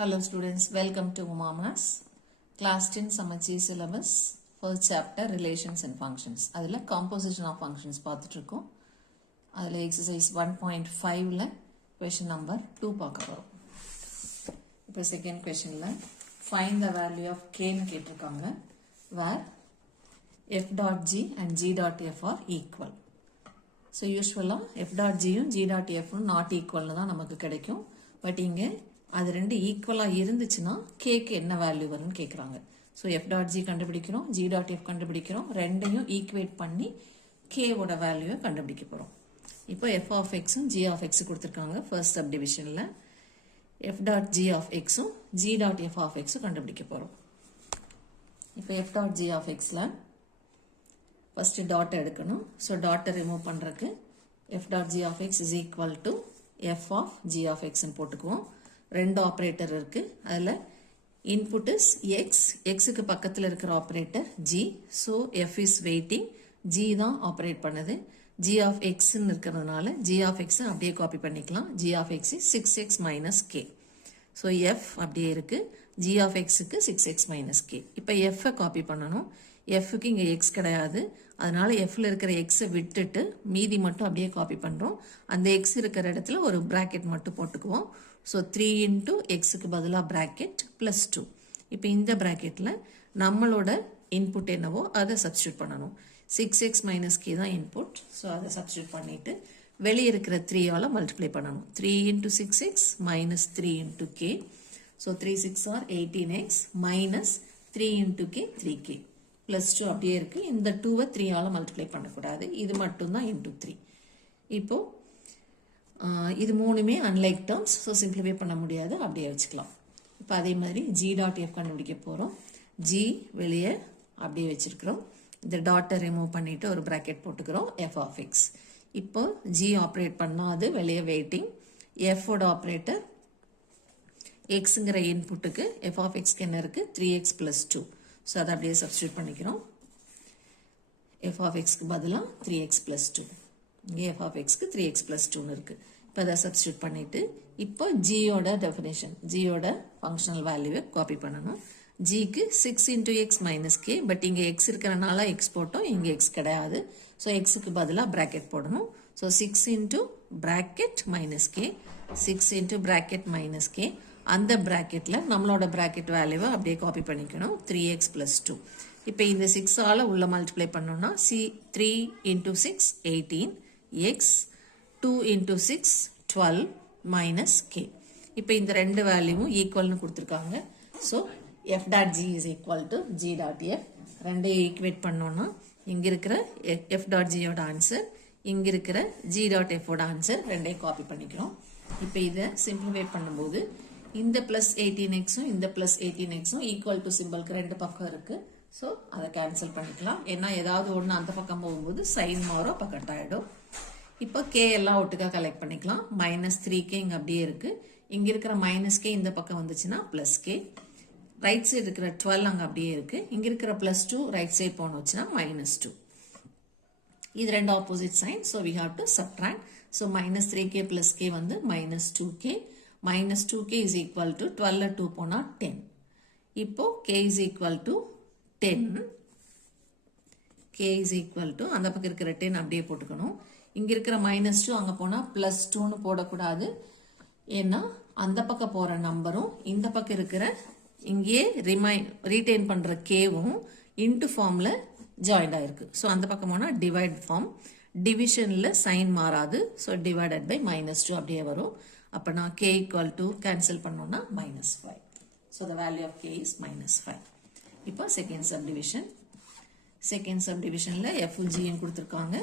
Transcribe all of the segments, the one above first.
Hello students, welcome to Umamas. Class 10 Samachi syllabus, first chapter Relations and Functions. அதில் composition of functions பார்த்துட்டு இருக்கோம். அதில் exercise 1.5ல question number 2 பார்க்க போறோம். இப்போ second questionல find the value of k னு கேட்டிருக்காங்க where f dot g and g dot f are equal. So usually f dot g யும் g dot f யும் not equal தான் நமக்கு கிடைக்கும். பட் இங்கே அது ரெண்டு ஈக்குவலாக இருந்துச்சுன்னா கேக்கு என்ன வேல்யூ வரும்னு கேட்குறாங்க. ஸோ எஃப் டாட் ஜி கண்டுபிடிக்கிறோம், ஜி டாட் எஃப் கண்டுபிடிக்கிறோம், ரெண்டையும் ஈக்குவேட் பண்ணி கேவோட வேல்யூவை கண்டுபிடிக்க போகிறோம். இப்போ எஃப் ஆஃப் எக்ஸும் ஜி ஆஃப் எக்ஸு கொடுத்துருக்காங்க ஃபர்ஸ்ட் சப் டிவிஷனில். எஃப் டாட் ஜி ஆஃப் எக்ஸும் ஜி டாட் எஃப் ஆஃப் எக்ஸும் கண்டுபிடிக்க போகிறோம். இப்போ எஃப் டாட் ஜி ஆஃப் எக்ஸில் ஃபஸ்ட்டு டாட்டை எடுக்கணும். ஸோ டாட்டை ரிமூவ் பண்ணுறதுக்கு f dot g of x is equal to f of G of எக்ஸ்ன்னு போட்டுக்குவோம். ரெண்டு ஆப்ரேட்டர் இருக்கு. அதில் இன்புட் இஸ் எக்ஸ், எக்ஸுக்கு பக்கத்தில் இருக்கிற operator g. So f is waiting, g தான் ஆப்ரேட் பண்ணுது. ஜி ஆஃப் எக்ஸ்ன்னு இருக்கிறதுனால ஜி ஆஃப் எக்ஸை அப்படியே காப்பி பண்ணிக்கலாம். G of x 6x minus k. So f அப்படியே இருக்கு. ஜி ஆஃப் எக்ஸுக்கு 6x மைனஸ் கே. இப்போ எஃப்ஐ காப்பி பண்ணணும். எஃப்க்கு இங்கே எக்ஸ் கிடையாது, அதனால எஃப்ல இருக்கிற எக்ஸை விட்டுட்டு மீதி மட்டும் அப்படியே காப்பி பண்ணுறோம். அந்த எக்ஸ் இருக்கிற இடத்துல ஒரு ப்ராக்கெட் மட்டும் போட்டுக்குவோம். ஸோ 3 இன்ட்டு எக்ஸுக்கு பதிலாக ப்ராக்கெட் ப்ளஸ் 2. இப்போ இந்த ப்ராக்கெட்டில் நம்மளோட இன்புட் என்னவோ அதை சப்ஸ்டியூட் பண்ணணும். 6x மைனஸ் கே தான் இன்புட். ஸோ அதை சப்ஸ்டியூட் பண்ணிட்டு வெளியே இருக்கிற 3ஆல் மல்டிப்ளை பண்ணணும். 3 into 6x minus 3 into k. So 3 6 or 18x minus 3 into k 3k plus 2 அப்படியே இருக்குது. இந்த 2வை 3ஆல் மல்டிப்ளை பண்ணக்கூடாது, இது மட்டும்தான் இன்ட்டு 3. இப்போது இது மூணுமே அன்லைக் டேர்ம்ஸ், ஸோ சிம்பிளிஃபை பண்ண முடியாது, அப்படியே வச்சுக்கலாம். இப்போ அதே மாதிரி ஜி டாட் எஃப் கண்டுபிடிக்க போகிறோம். ஜி வெளியே அப்படியே வச்சுருக்கிறோம். இந்த டாட்டை ரிமூவ் பண்ணிவிட்டு ஒரு ப்ராக்கெட் போட்டுக்கிறோம். F of X. இப்போ ஜி ஆப்ரேட் பண்ணால் அது வெளியே வெயிட்டிங். எஃபோட ஆப்ரேட்டர் எக்ஸுங்கிற இன்புட்டுக்கு எஃப் ஆஃப் எக்ஸ்க்கு என்ன இருக்குது 3x ப்ளஸ் 2. ஸோ அதை அப்படியே சப்ஸ்டியூட் பண்ணிக்கிறோம். எஃப் ஆஃப் எக்ஸ்க்கு பதிலாக 3x ப்ளஸ் 2. இங்கே எஃப் ஆஃப் எக்ஸ்க்கு 3x ப்ளஸ் 2ன்னு இருக்குது. இப்போ அதை சப்ஸ்டியூட் பண்ணிவிட்டு இப்போ ஜியோட டெஃபினேஷன், ஜியோட ஃபங்க்ஷனல் வேல்யூவை காப்பி பண்ணணும். ஜிக்கு 6 into X minus K. But இங்கே எக்ஸ் இருக்கிறனால எக்ஸ் போட்டோம், இங்கே எக்ஸ் கிடையாது. ஸோ எக்ஸுக்கு பதிலாக ப்ராக்கெட் போடணும். So 6 into bracket minus K, 6 into bracket minus K. அந்த ப்ராக்கெட்டில் நம்மளோட ப்ராக்கெட் வேல்யூவை அப்படியே காப்பி பண்ணிக்கணும். 3x plus 2. இப்போ இந்த 6ஆல் உள்ள மல்டிப்ளை பண்ணோம்னா 3 into 6 18, X 2 into 6 12 minus k. இப்போ இந்த ரெண்டு வேல்யூவும் ஈக்குவல்னு கொடுத்துருக்காங்க. So f dot G is equal to G dot F. ரெண்டையும் ஈக்குவேட் பண்ணோன்னா இங்கே இருக்கிற எஃப் டாட் ஜியோட ஆன்சர், இங்கே இருக்கிற ஜி டாட் எஃபோட ஆன்சர் ரெண்டையும் காப்பி பண்ணிக்கிறோம். இப்போ இதை சிம்பிளிஃபை பண்ணும்போது இந்த ப்ளஸ் 18xும் இந்த ப்ளஸ் 18xும் ஈக்குவல் டு சிம்பிளுக்கு ரெண்டு பக்கம் இருக்குது. ஸோ அதை கேன்சல் பண்ணிக்கலாம். ஏன்னா ஏதாவது ஒன்று அந்த பக்கம் போகும்போது சைன் மாறும், அப்போ கட் ஆகிடும். இப்போ கே எல்லாம் ஒட்டுக்காக கலெக்ட் பண்ணிக்கலாம். மைனஸ் 3k இங்கே அப்படியே இருக்குது. இங்கே இருக்கிற மைனஸ் கே இந்த பக்கம் வந்துச்சுன்னா ப்ளஸ் கே. ரைட் சைடு இருக்கிற 12 அங்கே அப்படியே இருக்குது. இங்கே இருக்கிற ப்ளஸ் 2 ரைட் சைடு போனுச்சுன்னா மைனஸ் 2. இது ரெண்டு opposite sign. So we have to subtract. So minus 3k plus k வந்து minus 2k. Minus 2k is equal to 12 2 போனால் 10. இப்போ k is equal to 10. k is equal to அந்த பக்கம் இருக்கிற 10 அப்படியே போட்டுக்கணும். இங்கே இருக்கிற மைனஸ் 2 அங்கே போனால் ப்ளஸ் 2ன்னு போடக்கூடாது. ஏன்னா அந்த பக்கம் போகிற நம்பரும் இந்த பக்கம் இருக்கிற இங்கேயே ரீடைன் பண்ணுற கேவும் இன்ட்டு ஃபார்மில் ஜாயிண்ட் ஆயிருக்கு. ஸோ அந்த பக்கம் போனால் டிவைட் ஃபார்ம். டிவிஷனில் சைன் மாறாது. ஸோ டிவைடட் பை மைனஸ் 2 அப்படியே வரும். அப்போ நான் k ஈக்குவல் டு கேன்சல் பண்ணோன்னா minus 5. So the value of k is minus 5. இப்போ செகண்ட் சப்டிவிஷன். செகண்ட் சப்டிவிஷனில் எஃப்பும் ஜியும் கொடுத்துருக்காங்க.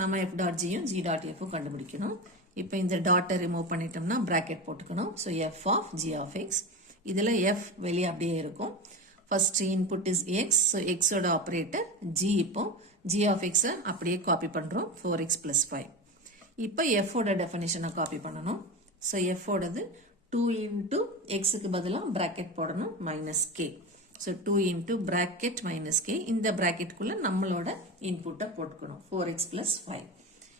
நம்ம எஃப் டாட் ஜியும் ஜி டாட் எஃப்பும் கண்டுபிடிக்கணும். இப்போ இந்த டாட்டை ரிமூவ் பண்ணிட்டோம்னா ப்ராக்கெட் போட்டுக்கணும். So f of G of x. இதில் எஃப் வெளியே அப்படியே இருக்கும். First input is X. So எக்ஸோட ஆப்ரேட்டர் ஜி. இப்போ ஜி ஆஃப் எக்ஸை அப்படியே காப்பி பண்ணுறோம். 4x plus 5. இப்போ எஃபோட டெஃபினேஷனை காப்பி பண்ணணும். ஸோ எஃபோடது 2 இன்ட்டு எக்ஸுக்கு பதிலாக ப்ராக்கெட் போடணும் minus k. So 2 into bracket minus K. இந்த ப்ராக்கெட்டுக்குள்ளே நம்மளோட இன்புட்டை போட்டுக்கணும். 4x plus 5.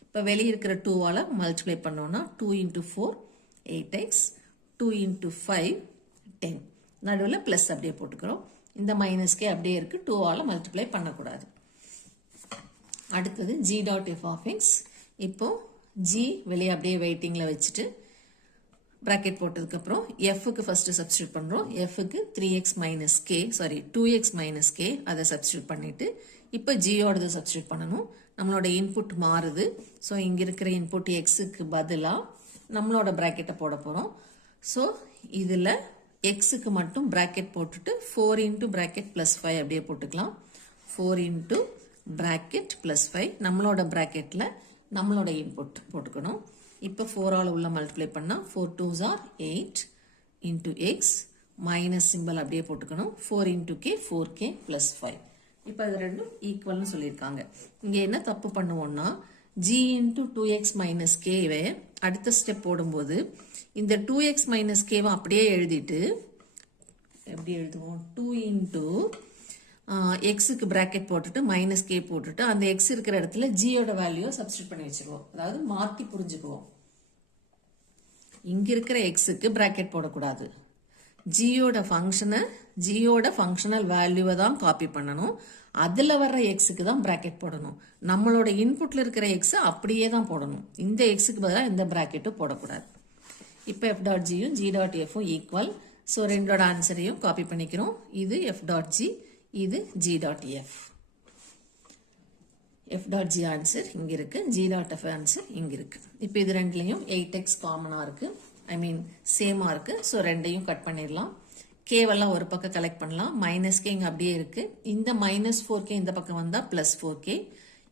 இப்போ வெளியே இருக்கிற 2ஆல் மல்டிப்ளை பண்ணோன்னா 2 இன்ட்டு 4 8x, 2 இன்ட்டு 5 10. நடுவில் ப்ளஸ் அப்படியே போட்டுக்கிறோம். இந்த மைனஸ்கே அப்படியே இருக்குது, 2ஆல் மல்டிப்ளை பண்ணக்கூடாது. அடுத்தது g dot F of X. இப்போ g வெளியே அப்படியே வெயிட்டிங்கில் வச்சுட்டு ப்ராக்கெட் போட்டதுக்கப்புறம் எஃப்க்கு ஃபஸ்ட்டு சப்ஸ்டியூட் பண்ணுறோம். எஃப்க்கு 3x minus K, sorry 2x minus K, அதை சப்ஸ்டியூட் பண்ணிவிட்டு இப்போ ஜியோடது சப்ஸ்டியூட் பண்ணணும். நம்மளோட இன்புட் மாறுது. ஸோ இங்கே இருக்கிற இன்புட் எக்ஸுக்கு பதிலாக நம்மளோட ப்ராக்கெட்டை போட போகிறோம். ஸோ இதில் எக்ஸுக்கு மட்டும் ப்ராக்கெட் போட்டுட்டு 4 இன்ட்டு ப்ராக்கெட் ப்ளஸ் 5 அப்படியே போட்டுக்கலாம். 4 இன்ட்டு ப்ராக்கெட் ப்ளஸ் 5 நம்மளோட ப்ராக்கெட்டில் நம்மளோட இன்புட் போட்டுக்கணும். இப்போ 4ஆல் உள்ள மல்டிப்ளை பண்ணால் 4 2s are 8 into X minus simple அப்படியே போட்டுக்கணும். 4 இன்ட்டு கே 4k ப்ளஸ் 5. இப்போ அது ரெண்டும் ஈக்குவல்னு சொல்லியிருக்காங்க. இங்கே என்ன தப்பு பண்ணுவோம்னா g இன்ட்டு 2x மைனஸ் கேவை அடுத்த ஸ்டெப் போடும்போது இந்த 2x மைனஸ் கேவை அப்படியே எழுதிட்டு எப்படி எழுதுவோம், 2 இன்ட்டு எக்ஸுக்கு ப்ராக்கெட் போட்டுட்டு மைனஸ் கே போட்டுட்டு அந்த எக்ஸ் இருக்கிற இடத்துல ஜியோட வேல்யூவை சப்ஸ்டியூட் பண்ணி வச்சிருவோம். அதாவது மாற்றி புரிஞ்சுக்குவோம். இங்க இருக்கிற எக்ஸுக்கு ப்ராக்கெட் போடக்கூடாது. ஜியோட ஃபங்க்ஷனல் வேல்யூவை தான் காப்பி பண்ணணும். அதில் வர்ற எக்ஸுக்கு தான் ப்ராக்கெட் போடணும். நம்மளோட இன்புட்டில் இருக்கிற எக்ஸை அப்படியே தான் போடணும். இந்த எக்ஸுக்கு பதிலாக இந்த ப்ராக்கெட்டும் போடக்கூடாது. இப்போ எஃப் டாட் ஜியும் ஜி டாட் எஃப்பும் ஈக்குவல். ஸோ ரெண்டோட ஆன்சரையும் காப்பி பண்ணிக்கிறோம். இது எஃப் டாட் ஜி, இது g dot f. F dot g answer இங்கே இருக்கு, ஜி டாட் எஃப் ஆன்சர் இங்கே இருக்கு. இப்போ இது ரெண்டுலையும் 8x காமனாக இருக்கு, ஐ மீன் சேமாக இருக்கு. ஸோ ரெண்டையும் கட் பண்ணிடலாம். கேவெல்லாம் ஒரு பக்கம் கலெக்ட் பண்ணலாம். மைனஸ் கே இங்கே அப்படியே இருக்கு. இந்த மைனஸ் 4k இந்த பக்கம் வந்தால் ப்ளஸ் 4k.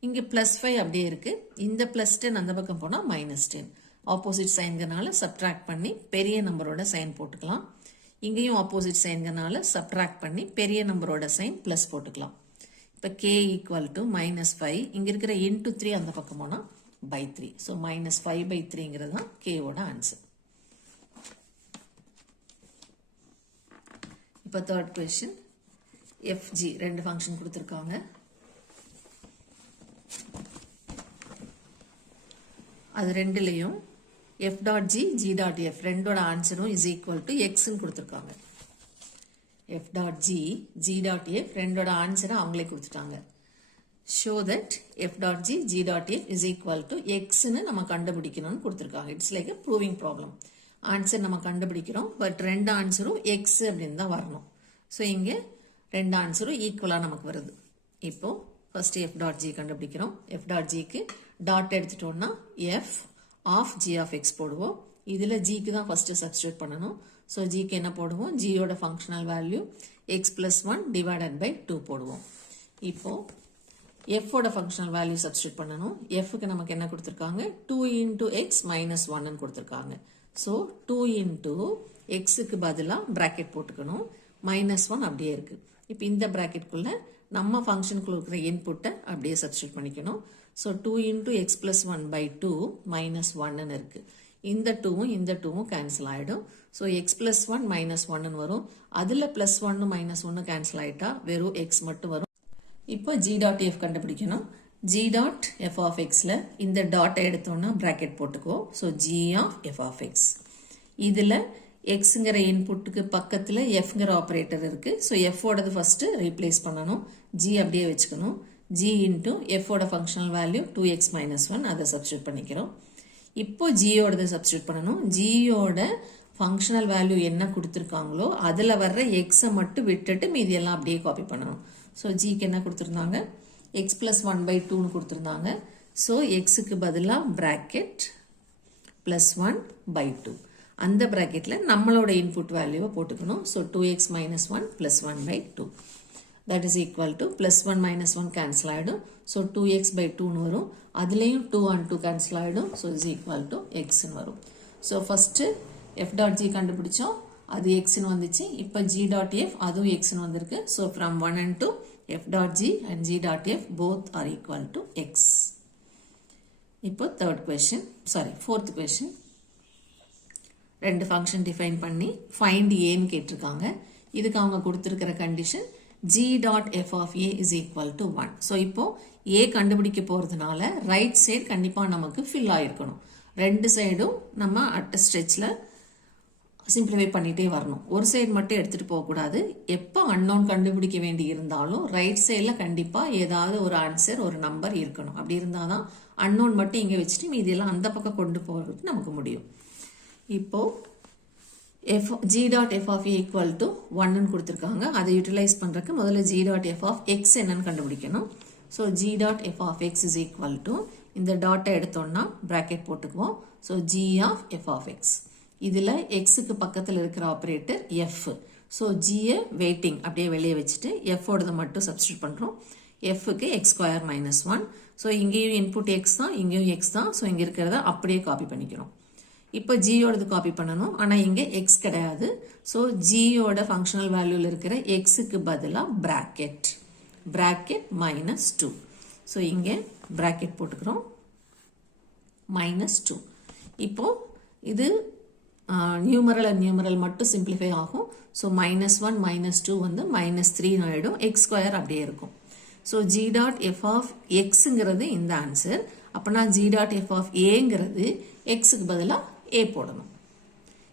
இங்கே ப்ளஸ் 5 அப்படியே இருக்கு. இந்த ப்ளஸ் 10 அந்த பக்கம் போனால் மைனஸ் 10. ஆப்போசிட் சைன்கனால சப்ட்ராக்ட் பண்ணி பெரிய நம்பரோட சைன் போட்டுக்கலாம். இங்கேயும் ஆப்போசிட் சைன்கனால சப்ட்ராக்ட் பண்ணி பெரிய நம்பரோட சைன் ப்ளஸ் போட்டுக்கலாம். இப்போ k ஈக்குவல் டு -5. இங்கே இருக்கிற இன்ட்டு 3 அந்த பக்கம் போனால் பை 3. ஸோ -5/3ங்கிறது தான் கேவோட ஆன்சர். இப்போ தேர்ட் கொஸ்டின், எஃப்ஜி ரெண்டு ஃபங்க்ஷன் கொடுத்துருக்காங்க. அது ரெண்டுலேயும் f dot g g dot f ரெண்டோட ஆன்சரும் இஸ் ஈக்குவல் டு எக்ஸ்ன்னு கொடுத்துருக்காங்க. F dot g g dot f ரெண்டோட ஆன்சரை அவங்களே கொடுத்துட்டாங்க. Show that f dot g g dot f is equal to எக்ஸ்ன்னு நம்ம கண்டுபிடிக்கணும்னு கொடுத்துருக்காங்க. It's like a proving problem. Answer நம்ம கண்டுபிடிக்கிறோம், பட் ரெண்டு ஆன்சரும் எக்ஸ் அப்படின்னு தான் வரணும். ஸோ இங்கே ரெண்டு ஆன்சரும் ஈக்குவலாக நமக்கு வருது. இப்போ ஃபர்ஸ்ட் எஃப் டாட் ஜி கண்டுபிடிக்கிறோம். எஃப் டாட் ஜிக்கு டாட் எடுத்துட்டோம்னா F of G of X போடுவோம். இதில் ஜிக்கு தான் ஃபர்ஸ்ட் சப்ஸ்டியூட் பண்ணணும். ஸோ ஜிக்கு என்ன போடுவோம், ஜியோட functional value x plus 1 divided by 2 போடுவோம். இப்போ எஃபோட ஃபங்க்ஷனல் வேல்யூ சப்ஸ்டியூட் பண்ணணும். எஃப்க்கு நமக்கு என்ன கொடுத்துருக்காங்க, 2 இன்டூ எக்ஸ் மைனஸ் 1 கொடுத்துருக்காங்க. ஸோ 2 இன்டூ எக்ஸுக்கு பதிலாக ப்ராக்கெட் போட்டுக்கணும். -1 அப்படியே இருக்கு. இப்போ இந்த ப்ராக்கெட்குள்ள நம்ம ஃபங்க்ஷனுக்குள்ள இருக்கிற இன்புட்டை அப்படியே சப்ஸ்டியூட் பண்ணிக்கணும். So 2 into X plus 1 by 2 -1 இருக்கு. இந்த 2வும் இந்த 2வும் கேன்சல் ஆகிடும். ஸோ எக்ஸ் பிளஸ் 1 -1 வரும். அதில் பிளஸ் 1 -1 கேன்சல் ஆகிட்டா வெறும் எக்ஸ் மட்டும் வரும். இப்போ ஜி டாட் எஃப் கண்டுபிடிக்கணும். ஜி டாட் எஃப் ஆஃப் எக்ஸில் இந்த டாட்டை எடுத்தோம்னா ப்ராக்கெட் போட்டுக்கோ. So g of f of x. இதில் எக்ஸுங்கிற இன்புட்டுக்கு பக்கத்தில் எஃப்ங்கிற ஆப்ரேட்டர் இருக்குது. ஸோ எஃபோடது ஃபஸ்ட்டு ரீப்ளேஸ் பண்ணணும். ஜி அப்படியே வச்சுக்கணும். ஜி இன்ட்டு எஃபோட ஃபங்க்ஷனல் வேல்யூ 2x - 1 அதை சப்ஸ்டியூட் பண்ணிக்கிறோம். இப்போ ஜியோடது சப்ஸ்டியூட் பண்ணணும். ஜியோட ஃபங்க்ஷனல் வேல்யூ என்ன கொடுத்துருக்காங்களோ அதில் வர்ற எக்ஸை மட்டும் விட்டுட்டு மீதி எல்லாம் அப்படியே காப்பி பண்ணணும். ஸோ ஜிக்கு என்ன கொடுத்துருந்தாங்க, எக்ஸ் பிளஸ் 1 பை 2 கொடுத்துருந்தாங்க. ஸோ எக்ஸுக்கு பதிலாக ப்ராக்கெட் பிளஸ் 1 பை 2. அந்த ப்ராக்கெட்டில் நம்மளோட இன்புட் வேல்யூவை போட்டுக்கணும். So 2x - 1 plus 1 by 2 that is equal to plus 1 - 1 cancel ஆகிடும். ஸோ 2x பை 2ன்னு வரும். அதுலேயும் 2 and 2 கேன்சல் ஆகிடும். ஸோ இஸ் ஈக்குவல் டு எக்ஸ்ன்னு வரும். So first F dot G கண்டுபிடிச்சோம், அது எக்ஸ்ன்னு வந்துச்சு. இப்போ ஜி டாட் எஃப் அதுவும் எக்ஸ்ன்னு வந்திருக்கு. So from 1 and 2 F dot G and G dot F both are equal to X. இப்போ ஃபோர்த் கொஸ்டின், ரெண்டு ஃபங்க்ஷன் டிஃபைன் பண்ணி ஃபைண்ட் ஏன்னு கேட்டிருக்காங்க. இதுக்கு அவங்க கொடுத்துருக்கிற condition G dot F of A is equal to 1. So இப்போ ஏ கண்டுபிடிக்க போகிறதுனால ரைட் சைடு கண்டிப்பாக நமக்கு ஃபில் ஆகிருக்கணும். ரெண்டு சைடும் நம்ம அட் ஸ்ட்ரெச்சில் சிம்பிளிஃபை பண்ணிட்டே வரணும். ஒரு சைடு மட்டும் எடுத்துட்டு போகக்கூடாது. எப்போ அன்னோன் கண்டுபிடிக்க வேண்டி இருந்தாலும் ரைட் சைடில் கண்டிப்பாக ஏதாவது ஒரு ஆன்சர் ஒரு நம்பர் இருக்கணும். அப்படி இருந்தால் தான் அன்னோன் மட்டும் இங்கே வச்சுட்டு மீதியெல்லாம் அந்த பக்கம் கொண்டு போகிறதுக்கு நமக்கு முடியும். இப்போ g dot f of a equal to 1 கொடுத்துருக்காங்க. அதை யூட்டிலைஸ் பண்ணுறதுக்கு முதல்ல g dot f of x என்னன்னு கண்டுபிடிக்கணும். So g dot f of x is equal to இந்த டாட்டை எடுத்தோம்னா ப்ராக்கெட் போட்டுக்குவோம். So g of f of x இதில் எக்ஸுக்கு பக்கத்தில் இருக்கிற ஆப்ரேட்டர் எஃப். ஸோ ஜியை வெயிட்டிங் அப்படியே வெளியே வச்சுட்டு எஃபோடதை மட்டும் சப்ஸ்டியூட் பண்ணுறோம். எஃப்க்கு எக்ஸ் ஸ்கொயர் மைனஸ் 1. ஸோ இங்கேயும் இன்புட் எக்ஸ் தான், இங்கேயும் எக்ஸ் தான். ஸோ இங்கே இருக்கிறத அப்படியே காப்பி பண்ணிக்கிறோம். இப்போ ஜியோடது காப்பி பண்ணணும், ஆனால் இங்கே எக்ஸ் கிடையாது. ஸோ ஜியோட ஃபங்க்ஷனல் வேல்யூவில் இருக்கிற எக்ஸுக்கு பதிலாக ப்ராக்கெட் மைனஸ் 2. ஸோ இங்கே ப்ராக்கெட் போட்டுக்கிறோம் மைனஸ் 2. இப்போ இது நியூமரல் அண்ட் நியூமரல் மட்டும் சிம்பிளிஃபை ஆகும். ஸோ -1 -2 வந்து -3 ஆகிடும். எக்ஸ் ஸ்கொயர் அப்படியே இருக்கும். So g dot F of எக்ஸுங்கிறது இந்த ஆன்சர். அப்போனா g டாட் எஃப் ஆஃப் ஏங்கிறது எக்ஸுக்கு பதிலாக ஏ போடணும்.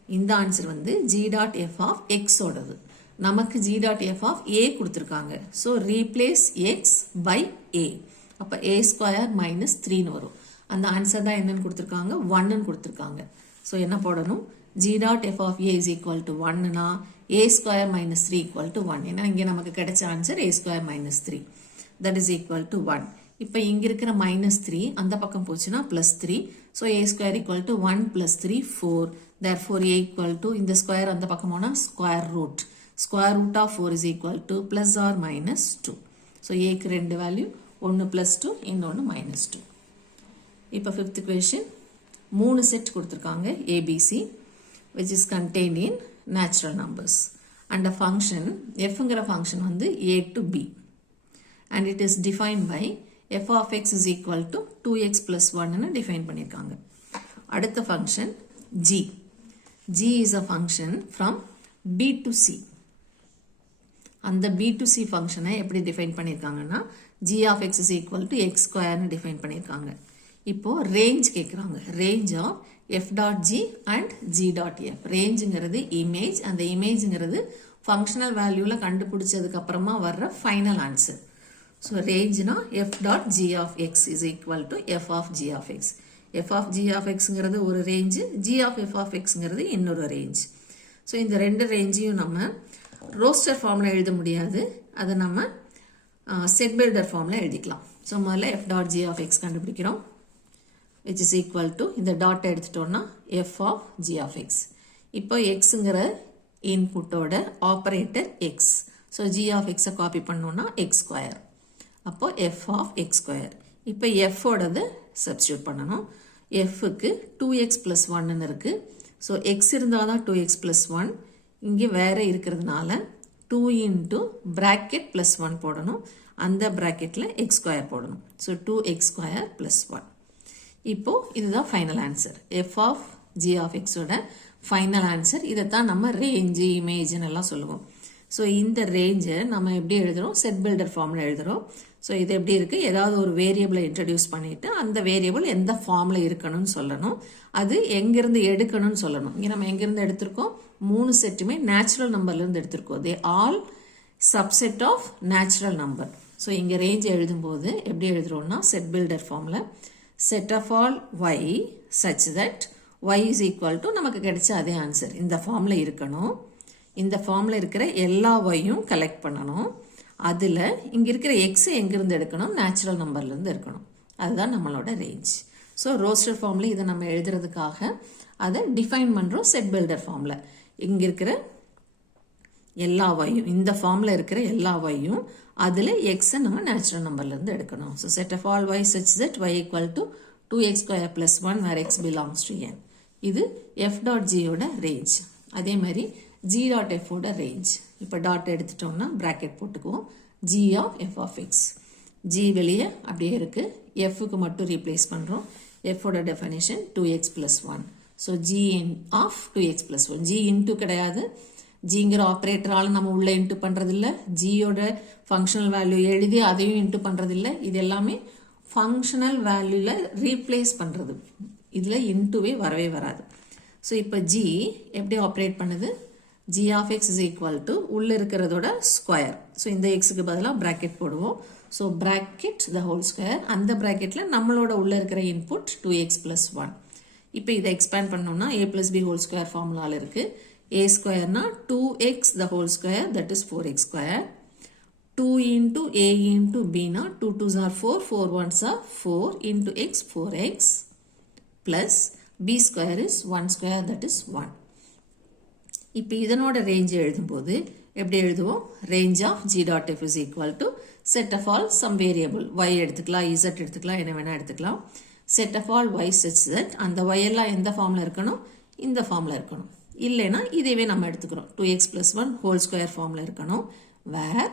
இந்த ஆன்சர் வந்து g டாட் எஃப் ஆஃப் எக்ஸோடது. நமக்கு g டாட் எஃப் ஆஃப் ஏ கொடுத்துருக்காங்க. ஸோ ரீப்ளேஸ் எக்ஸ் பை ஏ. அப்போ ஏ ஸ்கொயர் மைனஸ் 3ன்னு வரும். அந்த ஆன்சர் தான் என்னன்னு கொடுத்துருக்காங்க, 1ன்னு கொடுத்துருக்காங்க. ஸோ என்ன போடணும், g dot f of a is equal to 1னா a square minus 3 equal to 1. ஏன்னா இங்கே நமக்கு கிடைச்ச answer a square minus 3 that is equal to 1. இப்போ இங்கே இருக்கிற -3 அந்த பக்கம் போச்சுன்னா +3. So a square equal to 1 plus 3 4. therefore a equal to இந்த ஸ்கொயர் அந்த பக்கம் போனால் square root of 4 is equal to plus or minus 2. So ஏக்கு ரெண்டு வேல்யூ, ஒன்று +2 இன்னொன்று -2. இப்போ 5th question 3 செட் கொடுத்துருக்காங்க ABC which is contained in natural numbers and a function fங்கிற function வந்து a to b and it is defined by f of x is equal to 2x plus 1 define பண்ணிருக்காங்க. அடுத்த function g is a function from b to c. அந்த b to c function எப்படி define பண்ணிருக்காங்கன்னா g of x is equal to x square define பண்ணிருக்காங்க. இப்போ range கேட்குறாங்க, range of f dot g and g dot f. ரேஞ்சுங்கிறது image, அந்த இமேஜுங்கிறது functional வேல்யூவில் கண்டுபிடிச்சதுக்கு அப்புறமா வர்ற ஃபைனல் ஆன்சர். ஸோ ரேஞ்ச்னா f dot g of x is equal to f of g of x. f of g of xங்கிறது ஒரு range, g of f of xங்கிறது இன்னொரு ரேஞ்ச். ஸோ இந்த ரெண்டு ரேஞ்சையும் நம்ம ரோஸ்டர் ஃபார்மில் எழுத முடியாது, அதை நம்ம செட் பில்டர் ஃபார்மில் எழுதிக்கலாம். ஸோ முதல்ல f dot g of x கண்டுபிடிக்கிறோம், which is equal to இந்த டாட் எடுத்துட்டோம்னா f of g of x. இப்போ xங்கிற இன்புட்டோட operator x. So g of x copy பண்ணோம்னா x ஸ்கொயர். அப்போ f of x ஸ்கொயர். இப்போ f ஓடது சப்ஸ்டியூட் பண்ணணும். fக்கு 2x plus 1 இருக்கு. ஸோ x இருந்தால் தான் 2x plus 1. இங்கே வேற இருக்கிறதுனால 2 into bracket plus 1 போடணும். அந்த bracketல x ஸ்கொயர் போடணும். So 2x square plus 1. இப்போ இதுதான் final answer, f of g of x ஓட ஃபைனல் ஆன்சர். இதைத்தான் நம்ம ரேஞ்சு இமேஜ்னு எல்லாம் சொல்லுவோம். ஸோ இந்த ரேஞ்சை நம்ம எப்படி எழுதுறோம், செட் பில்டர் ஃபார்மில் எழுதுறோம். ஸோ இது எப்படி இருக்கு, ஏதாவது ஒரு வேரியபிளை இன்ட்ரடியூஸ் பண்ணிட்டு அந்த வேரியபிள் எந்த ஃபார்மில் இருக்கணும்னு சொல்லணும், அது எங்கிருந்து எடுக்கணும்னு சொல்லணும். இங்கே நம்ம எங்கிருந்து எடுத்திருக்கோம், 3 செட்டுமே நேச்சுரல் நம்பர்லேருந்து எடுத்திருக்கோம். They all subset of natural number. So இங்கே ரேஞ்ச் எழுதும்போது எப்படி எழுதுறோம்னா செட் பில்டர் ஃபார்மில் set of all y such that y is equal to நமக்கு கிடைச்ச அதே ஆன்சர் இந்த ஃபார்மில் இருக்கணும். இந்த ஃபார்மில் இருக்கிற எல்லா yயும் கலெக்ட் பண்ணணும். அதில் இங்கே இருக்கிற x எங்கிருந்து எடுக்கணும், நேச்சுரல் நம்பர்லேருந்து இருக்கணும். அதுதான் நம்மளோட ரேஞ்ச். ஸோ ரோஸ்டர் ஃபார்மில் இதை நம்ம எழுதுறதுக்காக அதை டிஃபைன் பண்ணுறோம் செட் பில்டர் ஃபார்மில். இங்கே இருக்கிற எல்லா yயும், இந்த ஃபார்மில் இருக்கிற எல்லா yயும் அதில் எக்ஸை நம்ம நேச்சுரல் நம்பர்லேருந்து எடுக்கணும். So set of all y such that y equal to 2x square plus 1 where x belongs to n. இது f dot g ஓட ரேஞ்ச். அதே மாதிரி g dot f ஓட ரேஞ்ச். இப்போ டாட் எடுத்துட்டோம்னா ப்ராக்கெட் போட்டுக்குவோம். g of f of x. g வெளியே அப்படியே இருக்கு, fக்கு மட்டும் ரீப்ளேஸ் பண்ணுறோம். f ஓட definition 2x plus 1. So g of 2x plus 1. g into கிடையாது, ஜிங்கிற ஆப்ரேட்டரால் நம்ம உள்ள இன்ட்டு பண்ணுறதில்ல. ஜியோட ஃபங்க்ஷனல் வேல்யூ எழுதி அதையும் இன்ட்டு பண்ணுறதில்ல. இது எல்லாமே ஃபங்க்ஷனல் வேல்யூவில் ரீப்ளேஸ் பண்ணுறது. இதில் இன்ட்டுவே வரவே வராது. ஸோ இப்போ g எப்படி ஆப்ரேட் பண்ணுது? g of x is equal to உள்ள இருக்கிறதோட ஸ்கொயர். ஸோ இந்த xக்கு பதிலாக bracket போடுவோம். So bracket the whole square. அந்த bracketல நம்மளோட உள்ள இருக்கிற input 2x plus 1. இப்போ இதை expand பண்ணோம்னா a plus b whole square ஃபார்முலாவில் இருக்கு. a ஸ்கொயர்னா 2x the whole square, that is 4x square. 2 into a into b na 2 2s are 4, 4 1s are 4 into x 4x plus b square is 1 square, that is 1. இப்போ இதனோட range எழுதும்போது எப்படி எழுதுவோம்? range of g dot f is equal to set of all some variable y எடுத்துக்கலாம், z எடுத்துக்கலாம், என்ன வேணா எடுத்துக்கலாம். set of all y such that அந்த y எல்லாம் எந்த ஃபார்ம்ல இருக்கணும்? இந்த ஃபார்ம்ல இருக்கணும். இல்லைனா இதைவே நம்ம எடுத்துக்கிறோம் 2x plus 1 whole square ஃபார்ம்ல இருக்கணும். where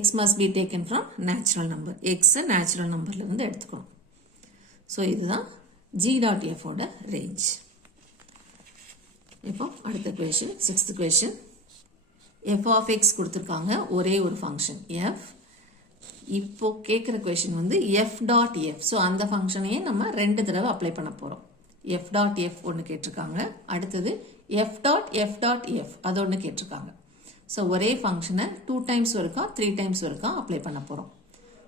x must be taken from natural number. x natural numberல இருந்து எடுத்துக்கணும். ஸோ இதுதான் g dot f ஓட ரேஞ்ச். இப்போ அடுத்த question, 6th question. f of x கொடுத்திருக்காங்க, ஒரே ஒரு ஃபங்க்ஷன் f. இப்போ கேட்குற question வந்து f dot f. ஸோ அந்த ஃபங்க்ஷனையே நம்ம ரெண்டு தடவை அப்ளை பண்ண போகிறோம். f dot f ஒன்று கேட்டிருக்காங்க, அடுத்தது f dot f dot f அது ஒன்று கேட்டிருக்காங்க. ஸோ ஒரே ஃபங்க்ஷனை 2 times ஒருக்கா 3 times ஒருக்கா அப்ளை பண்ண போகிறோம்.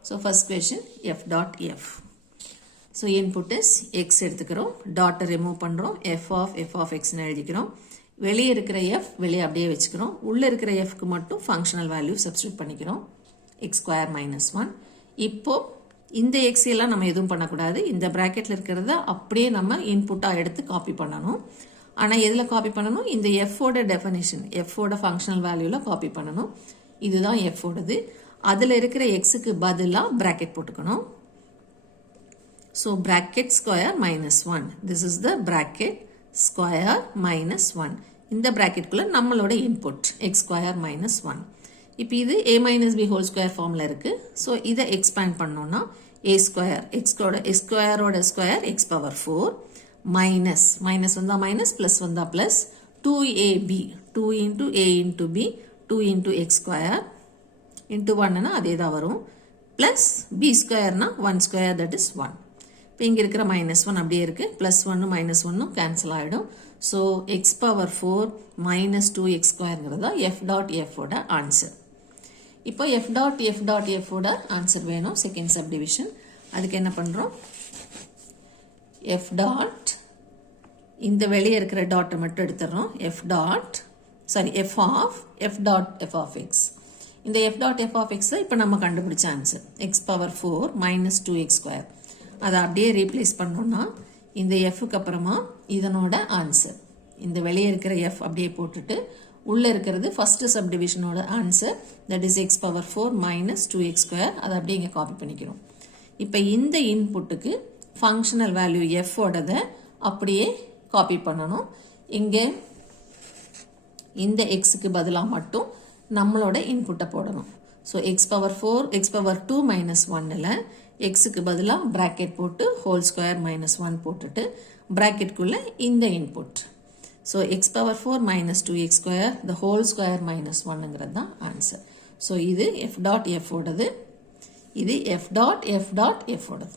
So first question f dot f. So input is x எடுத்துக்கிறோம், டாட்டை ரிமூவ் பண்ணுறோம், f of xன்னு எழுதிக்கிறோம். வெளியே இருக்கிற f வெளியே அப்படியே வச்சுக்கிறோம், உள்ளே இருக்கிற fக்கு மட்டும் ஃபங்க்ஷனல் வேல்யூ சப்ஸ்டியூட் பண்ணிக்கிறோம், x ஸ்கொயர் மைனஸ் 1. இப்போ இந்த x எல்லாம் நம்ம எதுவும் பண்ணக்கூடாது, இந்த ப்ராக்கெட்டில் இருக்கிறத அப்படியே நம்ம இன்புட்டாக எடுத்து காப்பி பண்ணணும். ஆனால் எதில் காப்பி பண்ணணும்? இந்த எஃபோட டெஃபனிஷன், எஃபோட ஃபங்க்ஷனல் வேல்யூவில் காப்பி பண்ணணும். இதுதான் எஃபோடது. அதில் இருக்கிற எக்ஸுக்கு பதிலாக ப்ராக்கெட் போட்டுக்கணும். So bracket square minus 1. This is the bracket square minus 1. இந்த ப்ராக்கெட்குள்ளே நம்மளோட இன்புட் எக்ஸ் ஸ்கொயர் மைனஸ் 1. இப்போ இது a minus b whole square ஃபார்மில் இருக்குது. ஸோ இதை எக்ஸ்பேண்ட் பண்ணோன்னா a ஸ்கொயர் எக்ஸ் ஸ்கொயரோட ஸ்கொயர் எக்ஸ் பவர் 4 மைனஸ் வந்தால் மைனஸ் ப்ளஸ் வந்தால் plus 2ab 2 into a into b 2 into x square into 1னா அதே தான் வரும், ப்ளஸ் b ஸ்கொயர்னா 1 ஸ்கொயர், தட் இஸ் 1. இப்போ இங்கே இருக்கிற மைனஸ் 1 அப்படியே இருக்குது, ப்ளஸ் 1 மைனஸ் 1 கேன்சல் ஆகிடும். So x power 4 minus 2x ஸ்கொயருங்கிறது தான் f டாட் எஃபோட ஆன்சர். இப்போ f டாட் எஃபோட ஆன்சர் வேணும், செகண்ட் சப்டிவிஷன். அதுக்கு என்ன பண்ணுறோம்? f டாட் இந்த வெளியே இருக்கிற டாட்டை மட்டும் எடுத்துடுறோம், f ஆஃப் எக்ஸ். இந்த f dot F of X இப்போ நம்ம கண்டுபிடிச்ச answer X power 4 minus 2x square. அதை அப்படியே ரீப்ளேஸ் பண்ணோம்னா இந்த எஃப்க்கு அப்புறமா இதனோட ஆன்சர், இந்த வெளியே இருக்கிற எஃப் அப்படியே போட்டுட்டு உள்ளே இருக்கிறது ஃபர்ஸ்ட் சப்டிவிஷனோட answer, that is x power 4 minus 2x square. அதை அப்படியே இங்கே காப்பி பண்ணிக்கிறோம். இப்போ இந்த இன்புட்டுக்கு ஃபங்க்ஷனல் வேல்யூ எஃபோடதை அப்படியே காப்பி பண்ணணும். இங்கே இந்த எக்ஸுக்கு பதிலாக மட்டும் நம்மளோட இன்புட்டை போடணும். ஸோ எக்ஸ் பவர் 2 மைனஸ் 1ல் எக்ஸுக்கு பதிலாக ப்ராக்கெட் போட்டு ஹோல் ஸ்கொயர் மைனஸ் 1 போட்டுட்டு ப்ராக்கெட்குள்ளே இந்த input. So x power 4 minus 2x square the whole square minus 1ங்கிறது தான் ஆன்சர். ஸோ இது f டாட் எஃபோடது, இது f டாட் எஃபோடது.